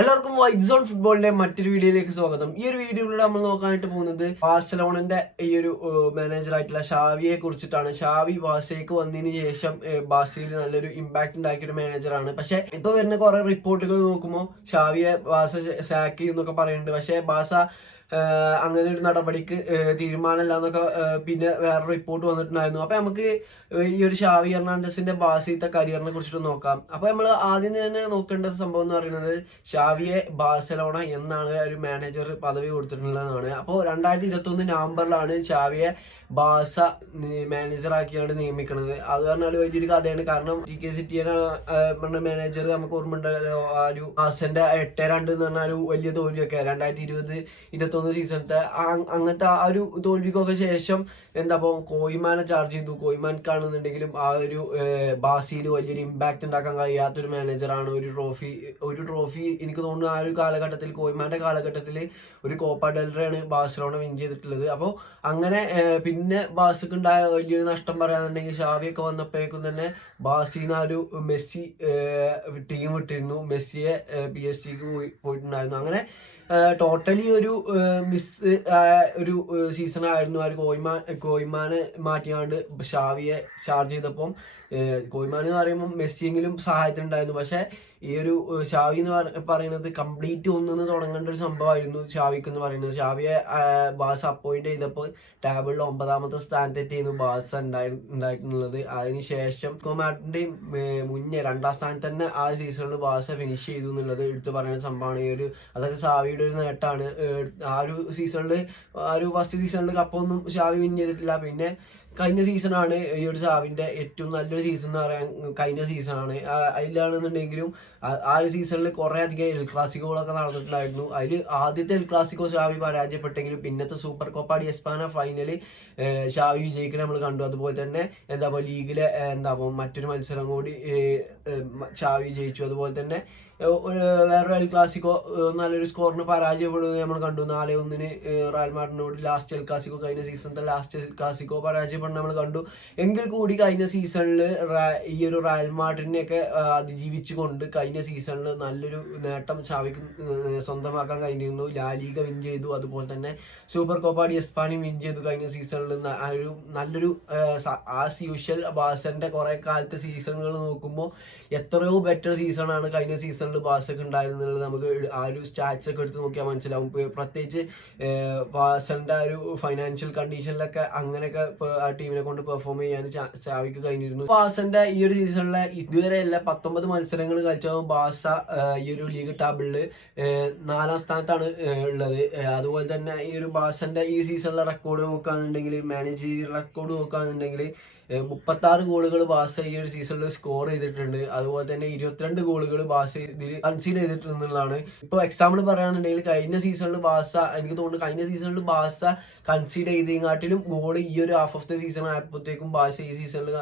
എല്ലാവർക്കും white zone ഫുട്ബോളിന്റെ മറ്റൊരു വീഡിയോയിലേക്ക് സ്വാഗതം. ഈ ഒരു വീഡിയോയിലൂടെ നമ്മൾ നോക്കാനായിട്ട് പോകുന്നത് ബാഴ്സലോണന്റെ ഈ ഒരു മാനേജർ ആയിട്ടുള്ള ഷാവിയെ കുറിച്ചിട്ടാണ്. ഷാവി ബാഴ്സയ്ക്ക് വന്നതിന് ശേഷം ബാഴ്സയിൽ നല്ലൊരു ഇമ്പാക്ട് ഉണ്ടാക്കിയ ഒരു മാനേജറാണ്. പക്ഷെ ഇപ്പൊ വരുന്ന കുറെ റിപ്പോർട്ടുകൾ നോക്കുമ്പോൾ ഷാവിയെ ബാഴ്സ സാക്ക് ചെയ്യുന്നൊക്കെ പറയുന്നുണ്ട്. പക്ഷെ ബാഴ്സ അങ്ങനെ ഒരു നടപടിക്ക് തീരുമാനമില്ല എന്നൊക്കെ പിന്നെ വേറെ റിപ്പോർട്ട് വന്നിട്ടുണ്ടായിരുന്നു. അപ്പൊ നമുക്ക് ഈ ഒരു ഷാവി ഹെർണാണ്ടസിന്റെ ബാഴ്സയിലത്തെ കരിയറിനെ കുറിച്ചിട്ട് നോക്കാം. അപ്പൊ നമ്മൾ ആദ്യം തന്നെ നോക്കേണ്ട സംഭവം എന്ന് പറയുന്നത് ഷാവിയെ ബാഴ്സലോണ എന്നാണ് ഒരു മാനേജർ പദവി കൊടുത്തിട്ടുള്ളതാണ്. അപ്പോൾ 2021 നവംബറിലാണ് ഷാവിയെ ബാഴ്സ മാനേജറാക്കിയാണ് നിയമിക്കുന്നത്. അത് പറഞ്ഞാൽ വലിയൊരു കഥയാണ്. കാരണം ടി.കെ. സെറ്റിയൻ പറഞ്ഞ മാനേജർ നമുക്ക് ഓർമ്മ ഉണ്ടല്ലോ, ആ ഒരു ബാഴ്സന്റെ 8-2 എന്ന് പറഞ്ഞ ഒരു വലിയ തോൽവിയൊക്കെ 2020-21 സീസണത്തെ അങ്ങനത്തെ ആ ഒരു തോൽവിക്കൊക്കെ ശേഷം കോയിമാനെ ചാർജ് ചെയ്തു. കോയിമാൻക്കാണെന്നുണ്ടെങ്കിലും ആ ഒരു ബാഴ്സയിൽ വലിയൊരു ഇമ്പാക്ട് ഉണ്ടാക്കാൻ കഴിയാത്തൊരു മാനേജറാണ്. ഒരു ട്രോഫി എനിക്ക് തോന്നുന്നു ആ ഒരു കാലഘട്ടത്തിൽ, കോയിമാന്റെ കാലഘട്ടത്തിൽ ഒരു കോപ്പ ഡെൽറെയാണ് ബാഴ്സലോണ വിൻ ചെയ്തിട്ടുള്ളത്. അപ്പോൾ അങ്ങനെ പിന്നെ ബാഴ്സക്ക് ഉണ്ടായ വലിയൊരു നഷ്ടം പറയാന്നുണ്ടെങ്കിൽ ഷാവിയൊക്കെ വന്നപ്പോഴേക്കും തന്നെ ബാഴ്സയിൽ നിന്ന് ആ ഒരു മെസ്സി ടീം വിട്ടിരുന്നു. മെസ്സിയെ PSG പോയിട്ടുണ്ടായിരുന്നു. അങ്ങനെ ടോട്ടലി ഒരു മിസ് ഒരു സീസൺ ആയിരുന്നു. ആ ഒരു കോയിമാനെ മാറ്റിയാണ്ട് ഷാവിയെ ചാർജ് ചെയ്തപ്പം കോയിമാൻ എന്ന് പറയുമ്പോൾ മെസ്സിയെങ്കിലും സഹായത്തിനുണ്ടായിരുന്നു. പക്ഷെ ഈ ഒരു ഷാവി എന്ന് പറയുന്നത് കംപ്ലീറ്റ് ഒന്നിന്ന് തുടങ്ങേണ്ട ഒരു സംഭവമായിരുന്നു ഷാവിക്ക് എന്ന് പറയുന്നത്. ഷാവിയെ ബാഴ്സ അപ്പോയിന്റ് ചെയ്തപ്പോൾ ടേബിളിൽ 9ാമത്തെ സ്ഥാനത്തെത്തിയിരുന്നു ബാഴ്സ ഉണ്ടായിട്ടുള്ളത്. അതിനുശേഷം കോമാറ്റിന്റെയും മുന്നേ 2ാം സ്ഥാനത്ത് തന്നെ ആ സീസണിൽ ബാഴ്സ ഫിനിഷ് ചെയ്തു എന്നുള്ളത് എടുത്ത് പറയുന്ന സംഭവമാണ്. അതൊക്കെ ഷാവിയുടെ ഒരു നേട്ടമാണ്. ആ ഒരു സീസണിൽ ആ ഒരു ഫസ്റ്റ് സീസണിൽ കപ്പൊന്നും ഷാവി വിൻ ചെയ്തിട്ടില്ല. പിന്നെ കഴിഞ്ഞ സീസണാണ് ഈ ഒരു ഷാവിന്റെ ഏറ്റവും നല്ലൊരു സീസൺ എന്ന് പറയാൻ കഴിഞ്ഞ സീസണാണ്. അതിലാണെന്നുണ്ടെങ്കിലും ആ ഒരു സീസണിൽ കുറെ അധികം എൽ ക്ലാസിക്കോകളൊക്കെ നടന്നിട്ടുണ്ടായിരുന്നു. അതിൽ ആദ്യത്തെ എൽ ക്ലാസിക്കോ ഷാവി പരാജയപ്പെട്ടെങ്കിലും പിന്നത്തെ Super Copa de Espana final Xavi വിജയിക്കുന്ന നമ്മൾ കണ്ടു. അതുപോലെ തന്നെ ലീഗിലെ മറ്റൊരു മത്സരം കൂടി ഷാവി ജയിച്ചു. അതുപോലെ തന്നെ വേറൊരു എൽ ക്ലാസിക്കോ നല്ലൊരു സ്കോറിന് പരാജയപ്പെടുന്നത് നമ്മൾ കണ്ടു. 4-1 റയൽ മാഡ്രിഡിനോട് ലാസ്റ്റ് എൽ ക്ലാസിക്കോ, കഴിഞ്ഞ സീസണത്തെ ലാസ്റ്റ് എൽ ക്ലാസിക്കോ പരാജയപ്പെടുന്നത് നമ്മൾ കണ്ടു. എങ്കിൽ കൂടി കഴിഞ്ഞ സീസണിൽ ഈ ഒരു റയൽ മാഡ്രിഡിനെയൊക്കെ അതിജീവിച്ചുകൊണ്ട് കഴിഞ്ഞ സീസണിൽ നല്ലൊരു നേട്ടം ഷാവിക്ക് സ്വന്തമാക്കാൻ കഴിഞ്ഞിരുന്നു. ലാ ലീഗ വിൻ ചെയ്തു. അതുപോലെ തന്നെ സൂപ്പർ കോപ്പ ഡി എസ്പാനിയും വിൻ ചെയ്തു. കഴിഞ്ഞ സീസണിൽ ഒരു നല്ലൊരു ആസ് യൂഷ്വൽ ബാഴ്സന്റെ കുറെ കാലത്തെ സീസണുകൾ നോക്കുമ്പോൾ എത്രയോ ബെറ്റർ സീസണാണ് കഴിഞ്ഞ സീസണിൽ ബാഴ്സക്ക് ഉണ്ടായിരുന്നത്. നമുക്ക് ആ ഒരു സ്റ്റാറ്റ്സ് ഒക്കെ എടുത്ത് നോക്കിയാൽ മനസ്സിലാവും. പ്രത്യേകിച്ച് ബാഴ്സന്റെ ആ ഒരു ഫൈനാൻഷ്യൽ കണ്ടീഷനിലൊക്കെ അങ്ങനെയൊക്കെ ആ ടീമിനെ കൊണ്ട് പെർഫോം ചെയ്യാൻ ഷാവിക്ക് കഴിഞ്ഞിരുന്നു. ബാഴ്സന്റെ ഈ ഒരു സീസണിലെ ഇതുവരെയല്ല 19 മത്സരങ്ങൾ കളിച്ചാൽ ബാഴ്സ ഈ ഒരു ലീഗ് ടേബിളിൽ 4ാം സ്ഥാനത്താണ് ഉള്ളത്. അതുപോലെ തന്നെ ഈ ഒരു ബാഴ്സന്റെ ഈ സീസണിലെ റെക്കോർഡ് നോക്കുകയാണെന്നുണ്ടെങ്കിൽ, മാനേജീരിയൽ റെക്കോർഡ് നോക്കുകയാണെന്നുണ്ടെങ്കിൽ 36 ഗോളുകൾ ബാഴ്സ ഈ ഒരു സീസണിൽ സ്കോർ ചെയ്തിട്ടുണ്ട്. അതുപോലെ തന്നെ 22 ഗോളുകൾ ബാഴ്സ ഇതിൽ കൺസീഡ് ചെയ്തിട്ടുള്ളതാണ്. ഇപ്പോൾ എക്സാമ്പിൾ പറയുകയാണെന്നുണ്ടെങ്കിൽ കഴിഞ്ഞ സീസണിൽ ബാഴ്സ, എനിക്ക് തോന്നുന്നു കഴിഞ്ഞ സീസണിൽ ബാഴ്സ കൺസീഡ് ചെയ്തതിനെക്കാട്ടിലും ഗോൾ ഈ ഒരു ഹാഫ് ഓഫ് ദ സീസൺ ആയപ്പോഴത്തേക്കും ബാഴ്സ ഈ സീസണിൽ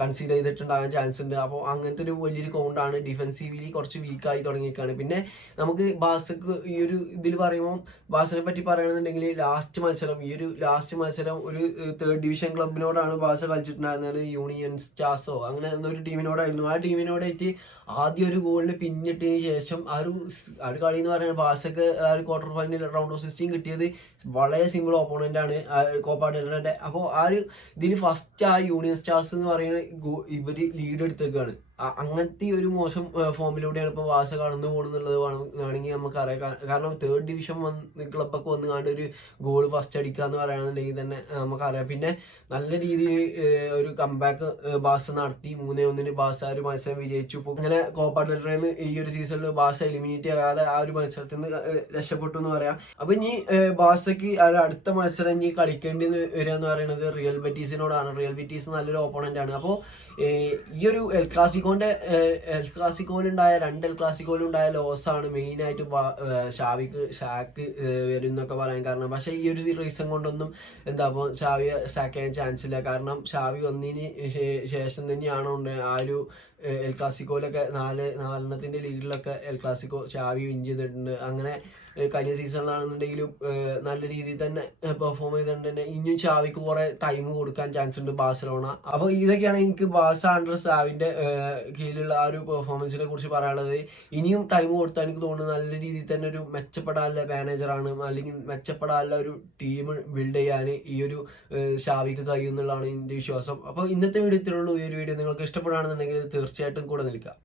കൺസീഡ് ചെയ്തിട്ടുണ്ടാകാൻ ചാൻസ് ഉണ്ട്. അപ്പോൾ അങ്ങനത്തെ ഒരു വലിയൊരു കൗണ്ടാണ്. ഡിഫെൻസീവ്ലി കുറച്ച് വീക്കായി തുടങ്ങിയിരിക്കുകയാണ്. പിന്നെ നമുക്ക് ബാഴ്സക്ക് ഈ ഒരു ഇതിൽ പറയുമ്പോൾ ബാഴ്സനെ പറ്റി പറയുകയാണെന്നുണ്ടെങ്കിൽ ഈ ഒരു ലാസ്റ്റ് മത്സരം ഒരു 3rd ഡിവിഷൻ ക്ലബിനോടാണ് ബാഴ്സ കളിച്ചിട്ടുണ്ടായിരുന്നത്. യൂണിയൻ സ്റ്റാർസോ അങ്ങനെ എന്നൊരു ടീമിനോടായിരുന്നു. ആ ടീമിനോടായിട്ട് ആദ്യം ഒരു ഗോളിന് പിന്നിട്ടതിന് ശേഷം ആ ഒരു കളി എന്ന് പറയുന്നത് ബാഴ്സക്ക് ആ ഒരു ക്വാർട്ടർ ഫൈനൽ റൗണ്ട് ഓഫ് 16 കിട്ടിയത് വളരെ സിമ്പിൾ ഓപ്പോണന്റ് ആണ് കോപ്പ ഡെൽറേന്റെ. അപ്പോൾ ആ ഒരു ഇതിൽ ഫസ്റ്റ് ആ യൂണിയൻ സ്റ്റാർസ് എന്ന് പറയുന്നത് ഇവര് ലീഡ് എടുത്തേക്കാണ്. അങ്ങനത്തെ ഒരു മോശം ഫോമിലൂടെയാണ് ഇപ്പോൾ ബാഴ്സ കടന്നു പോകുന്നുള്ളത് വേണമെങ്കിൽ നമുക്കറിയാം. കാരണം 3rd ഡിവിഷൻ ക്ലബൊക്കെ വന്നുകൊണ്ട് ഒരു ഗോൾ ഫസ്റ്റ് അടിക്കുക എന്ന് പറയുകയാണെന്നുണ്ടെങ്കിൽ തന്നെ നമുക്കറിയാം. പിന്നെ നല്ല രീതിയിൽ ഒരു കംബാക്ക് ബാഴ്സ നടത്തി. 3-1 ബാഴ്സ ഒരു മത്സരം വിജയിച്ചു. ഇപ്പോൾ അങ്ങനെ കോപ്പ ഡെൽറേന്ന് ഈ ഒരു സീസണിൽ ബാഴ്സ എലിമിനേറ്റ് ആകാതെ ആ ഒരു മത്സരത്തിൽ നിന്ന് രക്ഷപ്പെട്ടു എന്ന് പറയാം. അപ്പൊ ഇനി ബാഴ്സക്ക് അടുത്ത മത്സരം ഇനി കളിക്കേണ്ടി വരിക എന്ന് പറയുന്നത് റിയൽ ബെറ്റീസിനോടാണ്. റിയൽ ബെറ്റീസ് നല്ലൊരു ഓപ്പോണന്റ് ആണ്. അപ്പോൾ ഈ ഒരു എൽ ക്ലാസിക്കോയിലുണ്ടായ 2 എൽ ക്ലാസിക്കോയിലുണ്ടായ ലോസാണ് മെയിനായിട്ട് ഷാക്ക് വരും എന്നൊക്കെ പറയാൻ കാരണം. പക്ഷേ ഈ ഒരു റീസൺ കൊണ്ടൊന്നും ഷാവിയെ സാക്ക് ചെയ്യാൻ ചാൻസ് ഇല്ല. കാരണം ഷാവി വന്നതിന് ശേഷം തന്നെയാണോ ആ ഒരു എൽ ക്ലാസിക്കോയിലൊക്കെ നാലെണ്ണത്തിൻ്റെ ലീഗിലൊക്കെ എൽ ക്ലാസിക്കോ ഷാവി വിൻ ചെയ്തിട്ടുണ്ട്. അങ്ങനെ കഴിഞ്ഞ സീസണിലാണെന്നുണ്ടെങ്കിലും നല്ല രീതിയിൽ തന്നെ പെർഫോം ചെയ്തിട്ടുണ്ട് തന്നെ. ഇനിയും ഷാവിക്ക് കുറെ ടൈം കൊടുക്കാൻ ചാൻസ് ഉണ്ട് ബാഴ്സലോണ. അപ്പോൾ ഇതൊക്കെയാണ് എനിക്ക് ബാഴ്സ അണ്ടർ സാവിന്റെ കീഴിലുള്ള ആ ഒരു പെർഫോമൻസിനെ കുറിച്ച് പറയാനുള്ളത്. ഇനിയും ടൈം കൊടുത്താൽ എനിക്ക് തോന്നുന്നു നല്ല രീതിയിൽ തന്നെ ഒരു മെച്ചപ്പെടാനുള്ള മാനേജറാണ്, അല്ലെങ്കിൽ മെച്ചപ്പെടാനുള്ള ഒരു ടീം ബിൽഡ് ചെയ്യാൻ ഈ ഒരു ഷാവിക്ക് കഴിയുമെന്നുള്ളതാണ് എൻ്റെ വിശ്വാസം. അപ്പോൾ ഇന്നത്തെ വീഡിയോ ഇത്രയുള്ളൂ. ഈ ഒരു വീഡിയോ നിങ്ങൾക്ക് ഇഷ്ടപ്പെടുകയാണെന്നുണ്ടെങ്കിൽ തീർച്ചയായിട്ടും കൂടെ നിൽക്കുക.